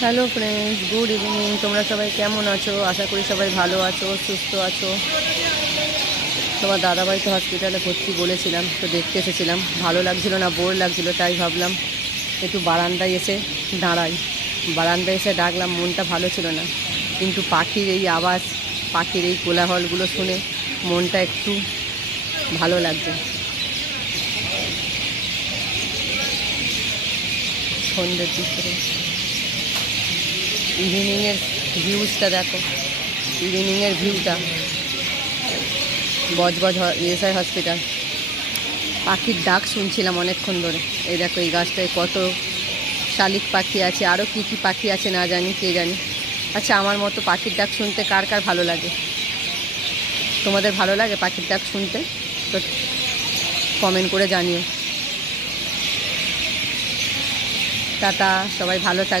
Hello friends, good evening. তোমরা সবাই কেমন আছো? আশা করি সবাই ভালো আছো, সুস্থ আছো। তোমার দাদাভাই তো হসপিটালে ভর্তি বলেছিলাম, তো দেখতে এসেছিলাম। ভালো লাগছিল না, বোর লাগছিল, তাই ভাবলাম একটু বারান্দায় এসে দাঁড়াই। বারান্দায় এসে ডাকলাম, মনটা ভালো ছিল না, কিন্তু পাখির এই আওয়াজ, পাখির এই কোলাহলগুলো শুনে মনটা একটু ভালো লাগছে। সন্ধ্যের দিক থেকে ইভিনিংয়ের ভিউজটা দেখো, ইভিনিংয়ের ভিউটা। Budge Budge ESI hospital. পাখির ডাক শুনছিলাম অনেকক্ষণ ধরে। এই দেখো, এই গাছটায় কত শালিক পাখি আছে, আরও কী কী পাখি আছে না জানি, কে জানি। আচ্ছা, আমার মতো পাখির ডাক শুনতে কার কার ভালো লাগে? তোমাদের ভালো লাগে পাখির ডাক শুনতে? তো কমেন্ট করে জানিও। টাটা, সবাই ভালো থাকবে।